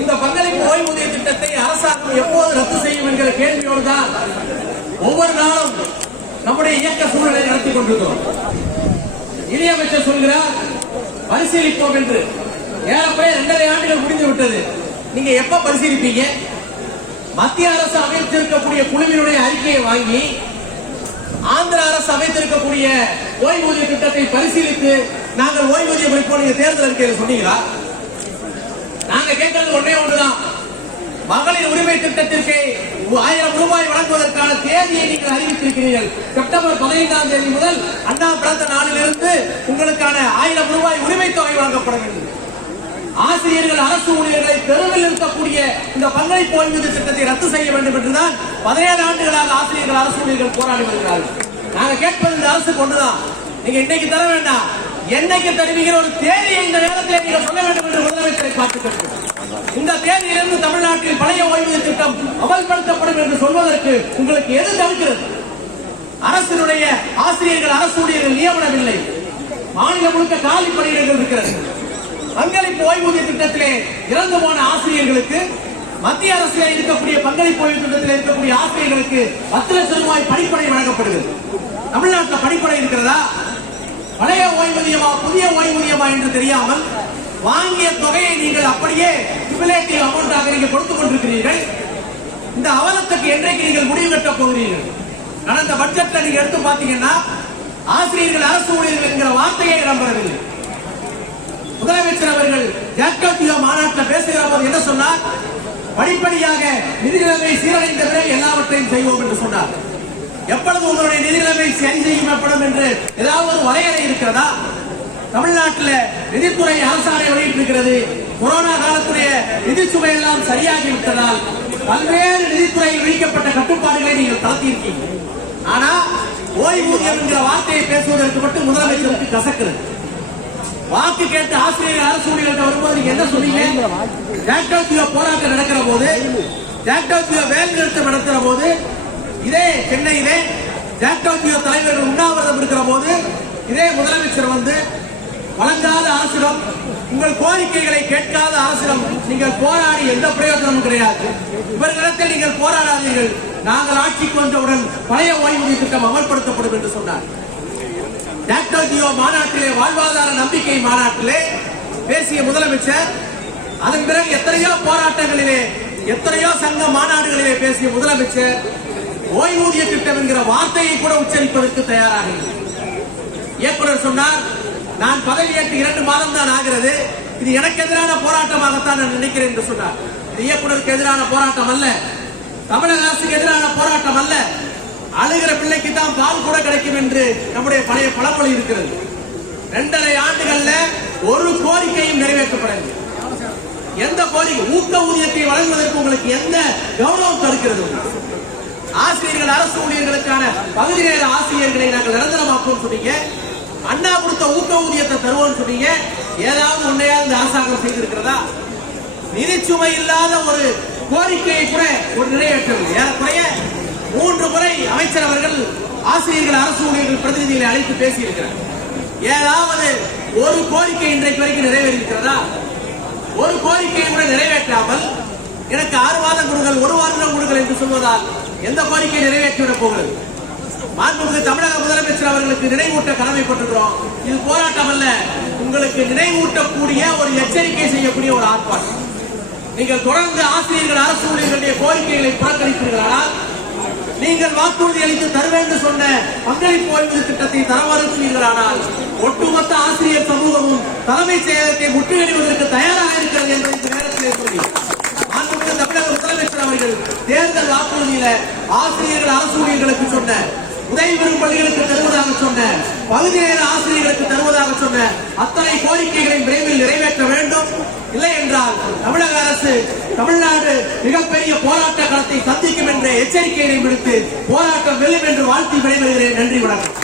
இந்த பங்களிப்பு ஓய்வூதிய திட்டத்தை அரசாங்கம் எப்போது ரத்து செய்யும் என்கிற கேள்வியோடு தான் ஒவ்வொரு நாளும் நம்முடைய இயக்க சூழலை நடத்தி கொண்டிருக்கிறோம். இணையமைச்சர் சொல்கிறார் பரிசீலிப்போம் என்று. ஏறக்குறைய இரண்டரை ஆண்டுகள் முடிந்து விட்டது. நீங்க எப்ப பரிசீலிப்பீங்க? மத்திய அரசு அமைத்திருக்கக்கூடிய குழுவினுடைய அறிக்கையை வாங்கி ஆந்திர அரசு அமைத்திருக்கக்கூடிய ஓய்வூதிய திட்டத்தை பரிசீலித்து நாங்கள் ஓய்வூதியம் வைப்போம் நீங்க தேர்தல் அறிக்கையில் சொன்னீங்களா? நாங்க கேட்கறது ஒன்றே ஒன்றுதான். மகளிர் உரிமை திட்டத்திற்கு ஆயிரம் ரூபாய் வழங்குவதற்கான தேதியை நீங்கள் அறிவித்திருக்கிறீர்கள். செப்டம்பர் பதினைந்தாம் தேதி முதல் அண்ணா பிறந்த நாளிலிருந்து உங்களுக்கான ஆயிரம் ரூபாய் உரிமை தொகை வழங்கப்பட வேண்டும் ஆசிரியர்கள் அரசு ஊழியர்களை தெருவில் இருக்கக்கூடிய இந்த பங்களிப்பு ஓய்வூதிய திட்டத்தை ரத்து செய்ய வேண்டும் என்றுதான் பதினேழு ஆண்டுகளாக ஆசிரியர்கள் அரசு ஊழியர்கள் போராடி வருகிறார்கள். நாங்க கேட்பது இந்த அரசு கொண்டுதான் நீங்க இன்னைக்கு தர வேண்டாம். என்னைக்கு தருவீங்கிற ஒரு தேதியை இந்த நேரத்தில் நீங்கள் சொல்ல வேண்டும் என்று முதலமைச்சரை பார்த்து கேட்கிறோம் இந்த தேதியிலிருந்து தமிழ்நாட்டில் பழைய ஓய்வூதிய திட்டம் அமல்படுத்தப்படும் என்று சொல்வதற்கு உங்களுக்கு எது தவிர்க்கிறது? அரசினுடைய ஆசிரியர்கள் அரசு ஊழியர்கள் நியமனமில்லை. மாநிலம் முழுக்க காலி பணியிடங்கள் இருக்கிறது. பங்களிப்பு ஓய்வூதிய திட்டத்திலே இறந்து போன ஆசிரியர்களுக்கு மத்திய அரசில் இருக்கக்கூடிய பங்களிப்பு ஓய்வு திட்டத்தில் இருக்கக்கூடிய ஆசிரியர்களுக்கு பத்து லட்சம் ரூபாய் படிப்படை வழங்கப்படுகிறது. தமிழ்நாட்டில் படிப்படை இருக்கிறதா? பழைய ஓய்வூதியமா புதிய ஓய்வூதியமா என்று தெரியாமல் வாங்கிய தொகையை நீங்கள் அப்படியே ஸ்பெகுலேட்டிவ் அமௌண்டாக நீங்கள் கொடுத்துக் கொண்டிருக்கிறீர்கள். இந்த அவலத்துக்கு என்றைக்கு நீங்கள் முடிவு கட்ட போகிறீர்கள்? கடந்த பட்ஜெட்ல நீங்க எடுத்து பாத்தீங்கன்னா ஆசிரியர்கள் அரசு ஊழியர்கள் என்கிற வார்த்தையை இடம்பெறவில்லை முதலமைச்சர் அவர்கள் ஜாக்கோபியோ மாநாட்டில் பேசுகிற போது என்ன சொன்னார்? படிப்படியாக நிதி நிலைமை சீரடைந்த பிறகு எல்லாவற்றையும் செய்வோம் என்று சொன்னார். எப்பொழுது உங்களுடைய நிதி நிலைமை சரி செய்யப்படும் என்று ஏதாவது ஒரு வரையறை இருக்கிறதா? தமிழ்நாட்டில் நிதித்துறை அரசாணை வெளியிட்டிருக்கிறது. கொரோனா காலத்துடைய நிதி சுமை எல்லாம் சரியாகி விட்டதால் பல்வேறு நிதித்துறையில் விதிக்கப்பட்ட கட்டுப்பாடுகளை நீங்கள் தளர்த்தியிருக்கீங்க. ஆனா ஓய்வூதியம் என்கிற வார்த்தையை பேசுவதற்கு மட்டும் முதலமைச்சருக்கு கசக்கிறது. வாக்கு கேட்டு ஆசிரியர் அரசு ஊழியர்கள் வரும்போது நீங்க என்ன சொன்னீங்க? ஜாக்டோபியோ போராட்டம் நடக்கிற போது ஜாக்டோபியோ வேலை நிறுத்தம் நடக்கிற போது இதே சென்னையிலே ஜாக்டோபியோ தலைவர்கள் உண்ணாவிரதம் இருக்கிற போது இதே முதலமைச்சர் வந்து வழங்காத அரசிடம் உங்கள் கோரிக்கைகளை கேட்காத அரசிடம் நீங்கள் போராடி எந்த பிரயோஜனமும் கிடையாது. இவர்களிடத்தில் நீங்கள் போராடாதீர்கள். நாங்கள் ஆட்சிக்கு வந்தவுடன் பழைய ஓய்வூதிய திட்டம் அமல்படுத்தப்படும் என்று சொன்னார். டாக்டர் ஜியோ மாநாட்டிலே வாழ்வாதார நம்பிக்கை மாநாட்டிலே பேசிய முதலமைச்சர் அதன் பிறகு எத்தனையோ போராட்டங்களிலே எத்தனையோ சங்க மாநாடுகளிலே பேசிய முதலமைச்சர் ஓய்வூதிய திட்டம் என்கிற வார்த்தையை கூட உச்சரிப்பதற்கு தயாராக இயக்குனர் சொன்னார் நான் பதவியேற்று இரண்டு மாதம் தான் ஆகிறது. இது எனக்கு எதிரான போராட்டமாகத்தான் நான் நினைக்கிறேன் என்று சொன்னார். இயக்குநருக்கு இயக்குனருக்கு எதிரான போராட்டம் அல்ல. தமிழக அரசுக்கு எதிரான போராட்டம் அல்ல. அழுகிற பிள்ளைக்கு தான் பால் கூட கிடைக்கும் என்று நம்முடைய பழைய பழமொழி இருக்கிறது. இரண்டரை ஆண்டுகள்ல ஒரு கோரிக்கையும் நிறைவேற்றப்படவில்லை. எந்த கோரிக்கை? ஊக்க ஊதியத்தை வழங்குவதற்கு உங்களுக்கு எந்த கௌரவம் தடுக்கிறது? ஆசிரியர்கள் அரசு ஊழியர்களுக்கான பகுதி நேர ஆசிரியர்களை நாங்கள் நிரந்தரமாக்குவோம் சொன்னீங்க. அண்ணா கொடுத்த ஊக்க ஊதியத்தை தருவோம்னு சொன்னீங்க. ஏதாவது உன்னையாவது அரசாங்கம் செய்திருக்கிறதா? நிதிச்சுமை இல்லாத ஒரு கோரிக்கையை கூட ஒரு நிறைவேற்றவில்லை. ஏறக்குறைய மூன்று முறை அமைச்சர் அவர்கள் ஆசிரியர்கள் அரசு ஊழியர்கள் பிரதிநிதிகளை அழைத்து பேசியிருக்கிறார். ஏதாவது ஒரு கோரிக்கை இன்றைக்கு வரைக்கும் நிறைவேறியிருக்கிறதா? ஒரு கோரிக்கையை கூட நிறைவேற்றாமல் எனக்கு ஆறு மாதம் கொடுங்கள் ஒரு வாரம் கொடுங்கள் என்று சொல்வதால் எந்த கோரிக்கையை நிறைவேற்றிவிடப் போகிறது. மாண்புமிகு தமிழக முதலமைச்சர் அவர்களுக்கு நினைவூட்ட கடமைப்பட்டிருக்கிறோம். இது போராட்டம் அல்ல உங்களுக்கு நினைவூட்டக்கூடிய ஒரு எச்சரிக்கை செய்யக்கூடிய ஒரு ஆர்ப்பாட்டம். நீங்கள் தொடர்ந்து ஆசிரியர்கள் அரசு ஊழியர்களுடைய கோரிக்கைகளை புறக்கணிப்பீர்களானால் நீங்கள் வாக்குறுதி அளித்து தருவேன் என்று சொன்ன பங்களிப்பு ஓய்வு திட்டத்தை தரவறுப்பீர்களானால் ஒட்டுமொத்த ஆசிரியர் சமூகமும் தலைமைச் செயலகத்தை முற்றுகையிடுவதற்கு தயாராக இருக்கிறது என்பதை இந்த நேரத்தில் சொல்லி தமிழக முதலமைச்சர் அவர்கள் தேர்தல் வாக்குறுதியில ஆசிரியர்கள் அரசு ஊழியர்களுக்கு சொன்ன உதவி பெறும் பள்ளிகளுக்கு தருவதாக சொன்ன பகுதி நேர ஆசிரியர்களுக்கு தருவதாக சொன்ன அத்தனை கோரிக்கைகளை விரைவில் நிறைவேற்ற வேண்டும். இல்லை என்றால் தமிழக அரசு தமிழ்நாடு மிகப்பெரிய போராட்ட களத்தை சந்திக்கும் என்ற எச்சரிக்கையை விடுத்து போராட்டம் வெல்லும் என்று வாழ்த்தி விடைபெறுகிறேன். நன்றி வணக்கம்.